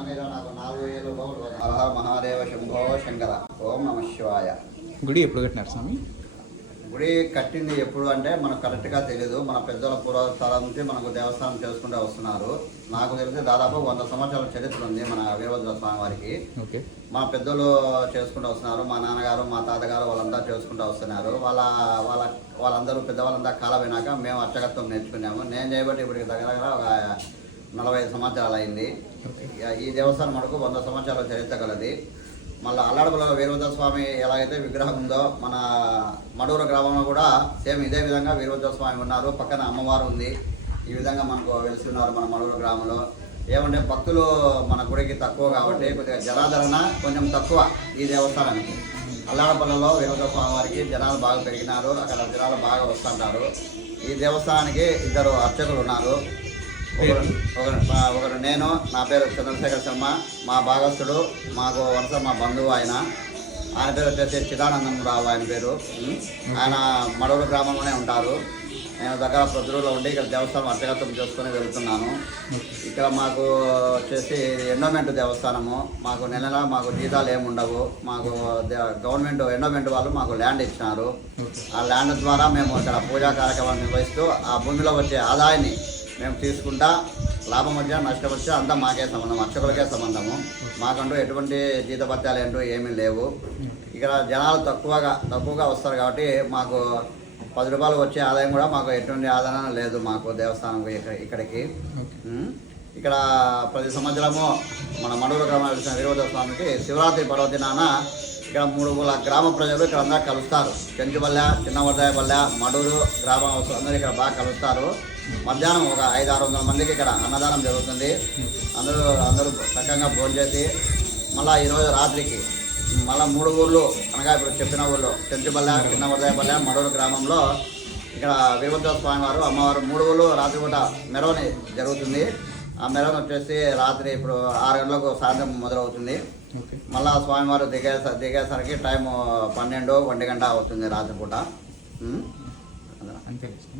నాకు 4 ఏళ్ళు హర మహాదేవ శంభో శంకర. ఓం నమ శివాయ. గుడి ఎప్పుడు కట్టినారు స్వామి? గుడి కట్టింది ఎప్పుడు అంటే మనకు కరెక్ట్గా తెలియదు. మన పెద్దల పూర్వతరం నుంచి మనకు దేవస్థానం చేసుకుంటూ వస్తున్నారు. నాకు తెలిసి దాదాపు 100 సంవత్సరాల చరిత్ర ఉంది మన వీరభద్ర స్వామి వారికి. మా పెద్దలు చేసుకుంటూ వస్తున్నారు. మా నాన్నగారు మా తాతగారు వాళ్ళంతా చేసుకుంటూ వస్తున్నారు. వాళ్ళందరూ పెద్దవాళ్ళంతా కాలమైనాక మేము అర్చకత్వం నేర్చుకున్నాము. నేను చేయబట్టి ఇప్పటికి దగ్గర ఒక 45 సంవత్సరాలు అయింది. ఈ దేవస్థానం మనకు 100 సంవత్సరాల చరిత్ర కలది. మళ్ళీ అల్లాడపల్లిలో వీరభద్ర స్వామి ఎలాగైతే విగ్రహం ఉందో మన మడూరు గ్రామంలో కూడా సేమ్ ఇదే విధంగా వీరభద్ర స్వామి ఉన్నారు. పక్కన అమ్మవారు ఉంది. ఈ విధంగా మనకు వెలుస్తున్నారు మన మడూరు గ్రామంలో. ఏమంటే భక్తులు మన గుడికి తక్కువ కాబట్టి కొద్దిగా జనాదరణ కొంచెం తక్కువ ఈ దేవస్థానానికి. అల్లాడపల్లిలో వీరభద్ర స్వామి వారికి జనాలు బాగా పెరిగినారు. అక్కడ జనాలు బాగా వస్తుంటారు. ఈ దేవస్థానానికి 2 అర్చకులు ఉన్నారు. ఒకరు నేను, నా పేరు చంద్రశేఖర్ శర్మ. మా భాగస్థుడు మాకు వరుస మా బంధువు ఆయన పేరు వచ్చేసి చిదానందం రావు ఆయన పేరు. ఆయన మడూరు గ్రామంలోనే ఉంటారు. నేను దగ్గర ప్రొద్దులో ఉండి ఇక్కడ దేవస్థానం అర్చకత్వం చేసుకుని వెళ్తున్నాను. ఇక్కడ మాకు వచ్చేసి ఎండోమెంట్ దేవస్థానము. మాకు నెల మాకు జీతాలు ఏమి ఉండవు. మాకు గవర్నమెంట్ ఎండోమెంట్ వాళ్ళు మాకు ల్యాండ్ ఇచ్చినారు. ఆ ల్యాండ్ ద్వారా మేము ఇక్కడ పూజా కార్యక్రమాలు నిర్వహిస్తూ ఆ భూమిలో వచ్చే ఆదాయాన్ని మేము తీసుకుంటా లాభం వచ్చా నష్టం వచ్చా అంతా మాకే సంబంధం, అర్చకులకే సంబంధము. మాకంటూ ఎటువంటి జీతభత్యాలు ఏంటో ఏమీ లేవు. ఇక్కడ జనాలు తక్కువగా వస్తారు కాబట్టి మాకు 10 రూపాయలు వచ్చే ఆదాయం కూడా మాకు ఎటువంటి ఆదాయం లేదు. మాకు దేవస్థానం ఇక్కడికి ఇక్కడ ప్రతి సంవత్సరము మన మడూరు గ్రామంలో వచ్చిన వీరభద్ర స్వామికి శివరాత్రి పర్వదినాన ఇక్కడ 3 గ్రామ ప్రజలు ఇక్కడ అందరూ కలుస్తారు. చెంచుపల్లె, చిన్నవర్దాయపల్లె, మడూరు గ్రామ అందరూ ఇక్కడ బాగా కలుస్తారు. మధ్యాహ్నం ఒక 500-600 మందికి ఇక్కడ అన్నదానం జరుగుతుంది. అందరూ చక్కగా భోజనం చేసి మళ్ళీ ఈరోజు రాత్రికి మళ్ళీ 3 ఊర్లు అనగా ఇప్పుడు చెప్పిన ఊర్లో చెంచుపల్లె, చిన్నవర్దాయపల్లె, మడూరు గ్రామంలో ఇక్కడ వీరభద్ర స్వామి వారు అమ్మవారు 3 ఊర్లు రాత్రిపూట మెరవని జరుగుతుంది. ఆ మెరవని వచ్చేసి రాత్రి ఇప్పుడు 6 గంటలకు సాయంత్రం మొదలవుతుంది. మళ్ళీ స్వామివారు దిగేసరికి టైం 12-1 గంట అవుతుంది రాత్రిపూట.